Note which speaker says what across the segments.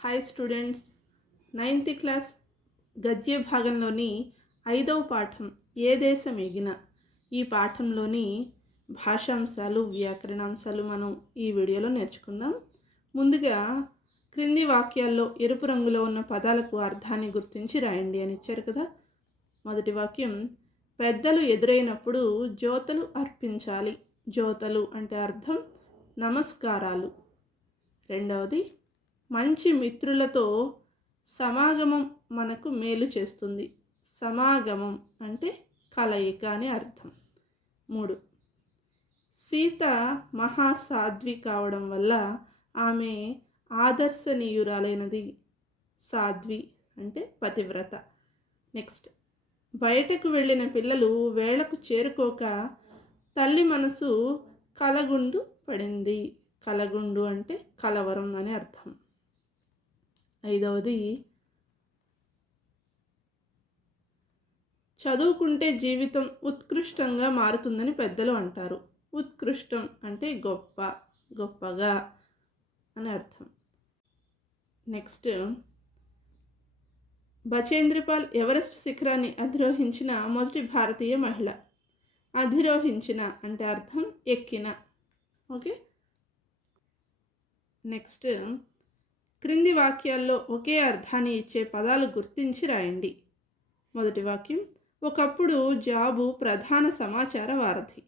Speaker 1: Hi students ninth class గద్య భాగంలోని ఐదవ పాఠం ఏ దేశం ఎగిన? ఈ పాఠంలోని భాషాంశాలు వ్యాకరణాంశాలు మనం ఈ వీడియోలో నేర్చుకుందాం. ముందుగా క్రింది వాక్యాల్లో ఎరుపు రంగులో ఉన్న పదాలకు అర్థాన్ని గుర్తించి రాయండి అని ఇచ్చారు కదా. మొదటి వాక్యం పెద్దలు ఎదురైనప్పుడు జ్యోతలు అర్పించాలి. జ్యోతలు అంటే అర్థం నమస్కారాలు. రెండవది మంచి మిత్రులతో సమాగమం మనకు మేలు చేస్తుంది. సమాగమం అంటే కలయిక అని అర్థం. మూడు. సీత మహాసాధ్వి కావడం వల్ల ఆమె ఆదర్శనీయురాలైనది. సాధ్వి అంటే పతివ్రత. నెక్స్ట్. బయటకు వెళ్ళిన పిల్లలు వేళకు చేరుకోక తల్లి మనసు కలగుండు పడింది. కలగుండు అంటే కలవరం అని అర్థం. ఐదవది చదువుకుంటే జీవితం ఉత్కృష్టంగా మారుతుందని పెద్దలు అంటారు. ఉత్కృష్టం అంటే గొప్ప గొప్పగా అని అర్థం. నెక్స్ట్ బచేంద్రపాల్ ఎవరెస్ట్ శిఖరాన్ని అధిరోహించిన మొదటి భారతీయ మహిళ. అధిరోహించిన అంటే అర్థం ఎక్కిన. ఓకే? నెక్స్ట్ క్రింది వాక్యాల్లో ఒకే అర్థాన్ని ఇచ్చే పదాలు గుర్తించి రాయండి. మొదటి వాక్యం ఒకప్పుడు జాబు ప్రధాన సమాచార వారధి.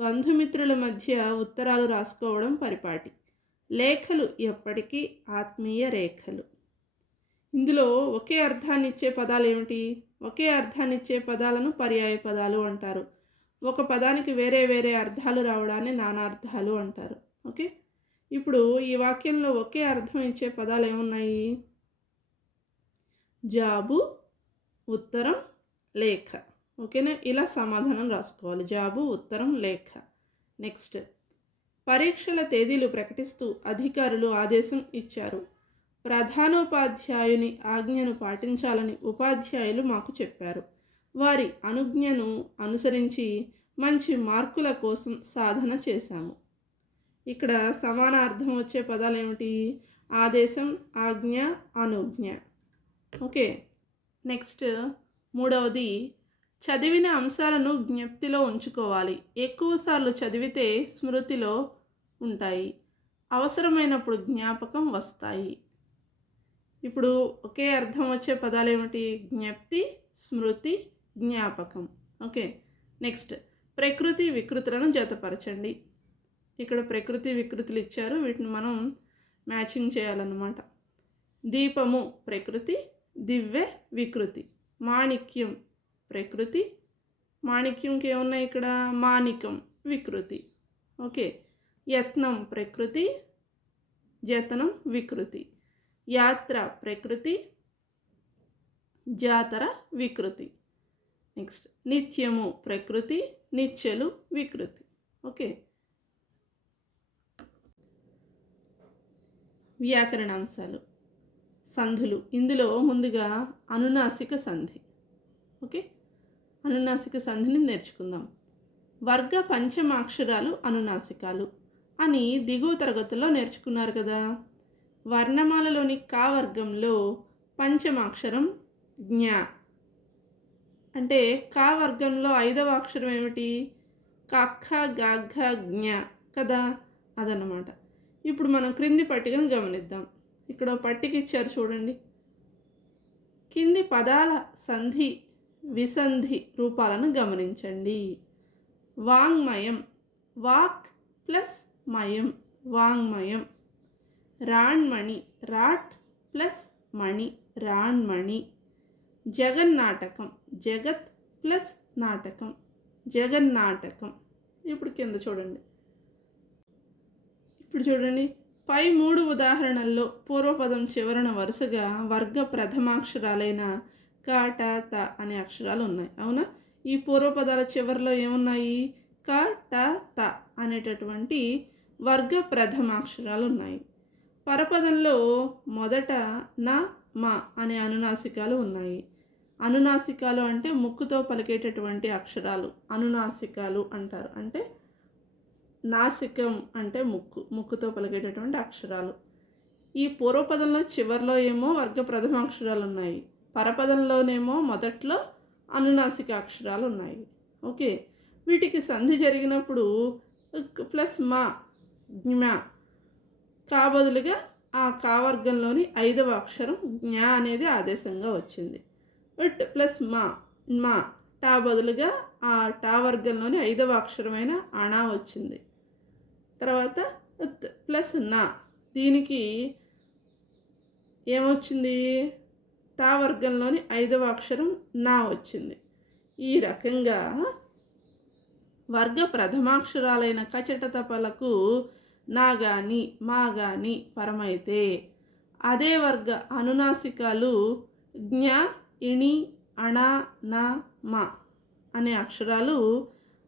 Speaker 1: బంధుమిత్రుల మధ్య ఉత్తరాలు రాసుకోవడం పరిపాటి. లేఖలు ఎప్పటికీ ఆత్మీయ రేఖలు. ఇందులో ఒకే అర్థాన్ని ఇచ్చే పదాలు ఏమిటి? ఒకే అర్థాన్ని ఇచ్చే పదాలను పర్యాయ పదాలు అంటారు. ఒక పదానికి వేరే వేరే అర్థాలు రావడాన్ని నానార్థాలు అంటారు. ఓకే? ఇప్పుడు ఈ వాక్యంలో ఒకే అర్థం ఇచ్చే పదాలు ఏమున్నాయి? జాబు ఉత్తరం లేఖ. ఓకేనా? ఇలా సమాధానం రాసుకోవాలి. జాబు ఉత్తరం లేఖ. నెక్స్ట్. పరీక్షల తేదీలు ప్రకటిస్తూ అధికారులు ఆదేశం ఇచ్చారు. ప్రధానోపాధ్యాయుని ఆజ్ఞను పాటించాలని ఉపాధ్యాయులు మాకు చెప్పారు. వారి అనుజ్ఞను అనుసరించి మంచి మార్కుల కోసం సాధన చేశాము. ఇక్కడ సమాన అర్థం వచ్చే పదాలు ఏమిటి? ఆదేశం ఆజ్ఞ అనుజ్ఞ. ఓకే నెక్స్ట్ మూడవది చదివిన అంశాలను జ్ఞప్తిలో ఉంచుకోవాలి. ఎక్కువసార్లు చదివితే స్మృతిలో ఉంటాయి. అవసరమైనప్పుడు జ్ఞాపకం వస్తాయి. ఇప్పుడు ఒకే అర్థం వచ్చే పదాలు ఏమిటి? జ్ఞప్తి స్మృతి జ్ఞాపకం. ఓకే నెక్స్ట్ ప్రకృతి వికృతులను జతపరచండి. ఇక్కడ ప్రకృతి వికృతులు ఇచ్చారు. వీటిని మనం మ్యాచింగ్ చేయాలన్నమాట. దీపము ప్రకృతి దివ్య వికృతి. మాణిక్యం ప్రకృతి. మాణిక్యంకి ఏమున్నాయి ఇక్కడ? మాణికం వికృతి. ఓకే. యత్నం ప్రకృతి జతనం వికృతి. యాత్ర ప్రకృతి జాతర వికృతి. నెక్స్ట్. నిత్యము ప్రకృతి నిత్యలు వికృతి. ఓకే. వ్యాకరణాంశాలు సంధులు. ఇందులో ముందుగా అనునాసిక సంధి. ఓకే? అనునాసిక సంధిని నేర్చుకుందాం. వర్గ పంచమాక్షరాలు అనునాసికాలు అని దిగువ తరగతుల్లో నేర్చుకున్నారు కదా? వర్ణమాలలోని కా వర్గంలో పంచమాక్షరం జ్ఞ. అంటే కా వర్గంలో ఐదవ అక్షరం ఏమిటి? కఖ గఘ జ్ఞ కదా? అదనమాట ఇప్పుడు మనం క్రింది పట్టికను గమనిద్దాం. ఇక్కడ పట్టిక ఇచ్చారు చూడండి. కింది పదాల సంధి విసంధి రూపాలను గమనించండి. వాంగ్మయం వాక్ ప్లస్ మయం వాంగ్మయం. రాణ్మణి రాట్ ప్లస్ మణి రాణ్మణి. జగన్నాటకం జగత్ ప్లస్ నాటకం జగన్నాటకం. ఇప్పుడు కింద చూడండి. ఇప్పుడు చూడండి. పై మూడు ఉదాహరణల్లో పూర్వపదం చివరన వరుసగా వర్గ ప్రథమాక్షరాలైన క ట త అనే అక్షరాలు ఉన్నాయి. అవునా? ఈ పూర్వపదాల చివరిలో ఏమున్నాయి? క ట త అనేటటువంటి వర్గ ప్రథమాక్షరాలు ఉన్నాయి. పరపదంలో మొదట న మ అనే అనునాసికాలు ఉన్నాయి. అనునాసికాలు అంటే ముక్కుతో పలికేటటువంటి అక్షరాలు. అనునాసికాలు అంటారు. అంటే నాసికం అంటే ముక్కు ముక్కుతో పలికేటటువంటి అక్షరాలు. ఈ పూర్వపదంలో చివరిలో ఏమో వర్గ ప్రథమ అక్షరాలు ఉన్నాయి పరపదంలోనేమో మొదట్లో అనునాసిక అక్షరాలు ఉన్నాయి ఓకే. వీటికి సంధి జరిగినప్పుడు ప్లస్ మా జ్ఞా కా బదులుగా ఆ కా వర్గంలోని ఐదవ అక్షరం జ్ఞా అనేది ఆదేశంగా వచ్చింది. బట్ ప్లస్ మా మా టా బదులుగా ఆ టా వర్గంలోని ఐదవ అక్షరమైన అణా వచ్చింది. తర్వాత ప్లస్ నా. దీనికి ఏమొచ్చింది? తా వర్గంలోని ఐదవ అక్షరం నా వచ్చింది. ఈ రకంగా వర్గ ప్రథమాక్షరాలైన కచట తపలకు నా గాని మా గాని పరమైతే. అదే వర్గ అనునాసికాలు జ్ఞ ఇణి అణ నా మా అనే అక్షరాలు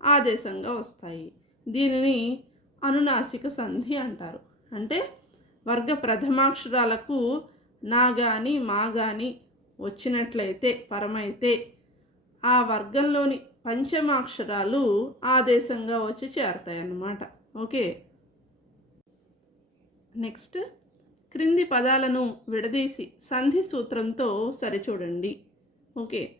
Speaker 1: ఆదేశంగా వస్తాయి. దీనిని అనునాసిక సంధి అంటారు. అంటే వర్గ ప్రథమాక్షరాలకు నా గాని మా గాని వచ్చినట్లయితే పరమైతే ఆ వర్గంలోని పంచమాక్షరాలు ఆదేశంగా వచ్చి చేరతాయి అన్నమాట ఓకే? నెక్స్ట్ క్రింది పదాలను విడదీసి సంధి సూత్రంతో సరిచూడండి. ఓకే?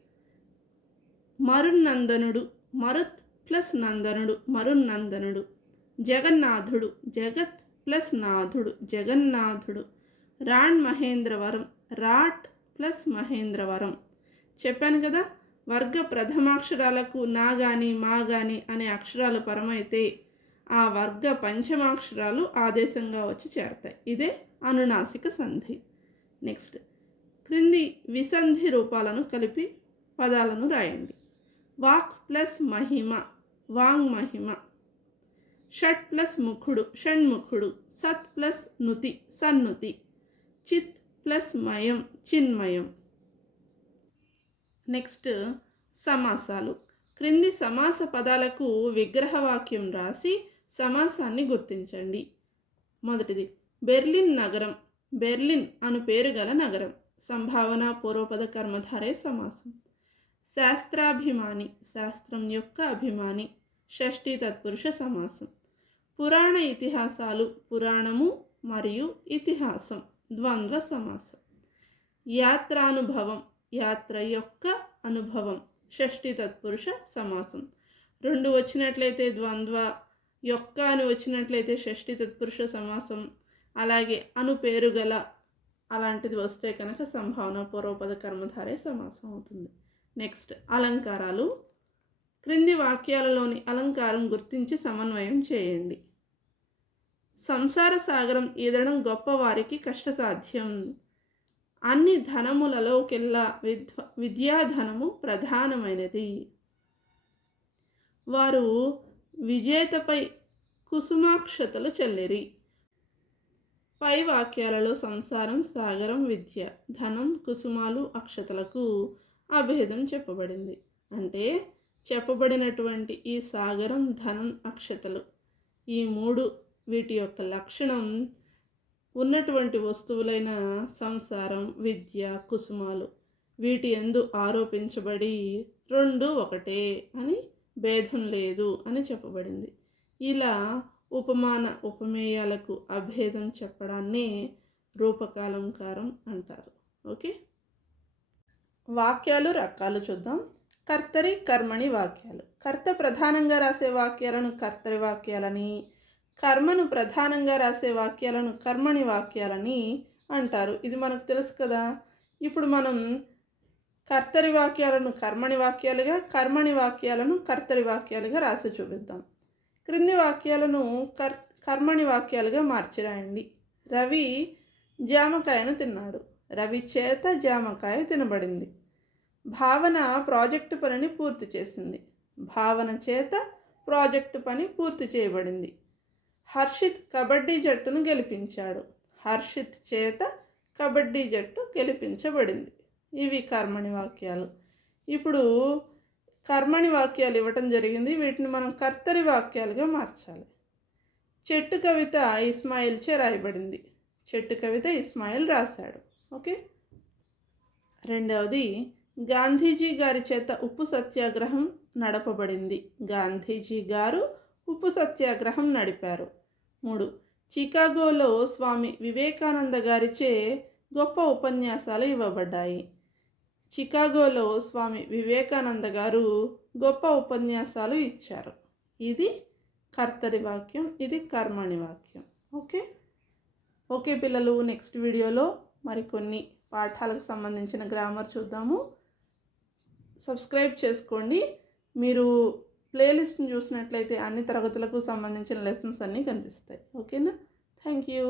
Speaker 1: మరున్నందనుడు మరుత్ ప్లస్ నందనుడు మరున్నందనుడు జగన్నాథుడు జగత్ ప్లస్ నాథుడు జగన్నాథుడు. రాణ్ మహేంద్రవరం రాట్ ప్లస్ మహేంద్రవరం. చెప్పాను కదా వర్గ ప్రథమాక్షరాలకు నా గాని మా గాని అనే అక్షరాలు పరమైతే ఆ వర్గ పంచమాక్షరాలు ఆదేశంగా వచ్చి చేరతాయి. ఇదే అనునాసిక సంధి. నెక్స్ట్ క్రింది విసంధి రూపాలను కలిపి పదాలను రాయండి. వాక్ ప్లస్ మహిమ వాంగ్ మహిమ. షట్ ప్లస్ ముఖుడు షణ్ముఖుడు సత్ ప్లస్ నుతి సన్నుతి చిత్ ప్లస్ మయం చిన్మయం. నెక్స్ట్ సమాసాలు. క్రింది సమాస పదాలకు విగ్రహవాక్యం రాసి సమాసాన్ని గుర్తించండి. మొదటిది బెర్లిన్ నగరం బెర్లిన్ అను పేరు గల నగరం సంభావన పూర్వపద కర్మధారే సమాసం. శాస్త్రాభిమాని శాస్త్రం యొక్క అభిమాని షష్ఠి తత్పురుష సమాసం. పురాణ ఇతిహాసాలు పురాణము మరియు ఇతిహాసం ద్వంద్వ సమాసం. యాత్రానుభవం యాత్ర యొక్క అనుభవం షష్ఠి తత్పురుష సమాసం. రెండు వచ్చినట్లయితే ద్వంద్వ యొక్క అని వచ్చినట్లయితే షష్ఠి తత్పురుష సమాసం అలాగే అను పేరు గల అలాంటిది వస్తే కనుక సంభావన పూర్వపద కర్మధారే సమాసం అవుతుంది. నెక్స్ట్ అలంకారాలు. క్రింది వాక్యాలలోని అలంకారం గుర్తించి సమన్వయం చేయండి. సంసార సాగరం ఈదడం గొప్పవారికి కష్టసాధ్యం. అన్ని ధనములలోకెల్లా విద్వ విద్యాధనము ప్రధానమైనది. వారు విజేతపై కుసుమాక్షతలు చెల్లిరి. పై వాక్యాలలో సంసారం సాగరం విద్య ధనం కుసుమాలు అక్షతలకు అభేదం చెప్పబడింది. అంటే చెప్పబడినటువంటి ఈ సాగరం ధనం అక్షతలు ఈ మూడు వీటి యొక్క లక్షణం ఉన్నటువంటి వస్తువులైన సంసారం విద్య కుసుమాలు. వీటి ఎందు ఆరోపించబడి రెండు ఒకటే అని భేదం లేదు అని చెప్పబడింది. ఇలా ఉపమాన ఉపమేయాలకు అభేదం చెప్పడాన్నే రూపకాలంకారం అంటారు. ఓకే? వాక్యాలు రకాలు చూద్దాం. కర్తరి కర్మణి వాక్యాలు. కర్త ప్రధానంగా రాసే వాక్యాలను కర్తరి వాక్యాలని కర్మను ప్రధానంగా రాసే వాక్యాలను కర్మణి వాక్యాలని అంటారు. ఇది మనకు తెలుసు కదా. ఇప్పుడు మనం కర్తరి వాక్యాలను కర్మణి వాక్యాలుగా కర్మణి వాక్యాలను కర్తరి వాక్యాలుగా రాసి చూపిద్దాం. క్రింది వాక్యాలను కర్ కర్మణి వాక్యాలుగా మార్చి రాయండి రవి జామకాయను తిన్నాడు. రవి చేత జామకాయ తినబడింది. భావన ప్రాజెక్టు పనిని పూర్తి చేసింది. భావన చేత ప్రాజెక్టు పని పూర్తి చేయబడింది. హర్షిత్ కబడ్డీ జట్టును గెలిపించాడు. హర్షిత్ చేత కబడ్డీ జట్టు గెలిపించబడింది. ఇవి కర్మణి వాక్యాలు. ఇప్పుడు కర్మణి వాక్యాలు ఇవ్వటం జరిగింది. వీటిని మనం కర్తరి వాక్యాలుగా మార్చాలి. చెట్టు కవిత ఇస్మాయిల్చే రాయబడింది. చెట్టు కవిత ఇస్మాయిల్ రాశాడు. ఓకే? రెండవది గాంధీజీ గారి చేత ఉప్పు సత్యాగ్రహం నడపబడింది. గాంధీజీ గారు ఉప్పు సత్యాగ్రహం నడిపారు. మూడు. చికాగోలో స్వామి వివేకానంద గారిచే గొప్ప ఉపన్యాసాలు ఇవ్వబడ్డాయి. చికాగోలో స్వామి వివేకానంద గారు గొప్ప ఉపన్యాసాలు ఇచ్చారు. ఇది కర్తరి వాక్యం ఇది కర్మణి వాక్యం. ఓకే? ఓకే పిల్లలు నెక్స్ట్ వీడియోలో మరికొన్ని పాఠాలకు సంబంధించిన గ్రామర్ చూద్దాము. సబ్స్క్రైబ్ చేసుకోండి. మీరు ప్లేలిస్ట్ని చూసినట్లయితే అన్ని తరగతులకు సంబంధించిన లెసన్స్ అన్నీ కనిపిస్తాయి. ఓకేనా? Thank you.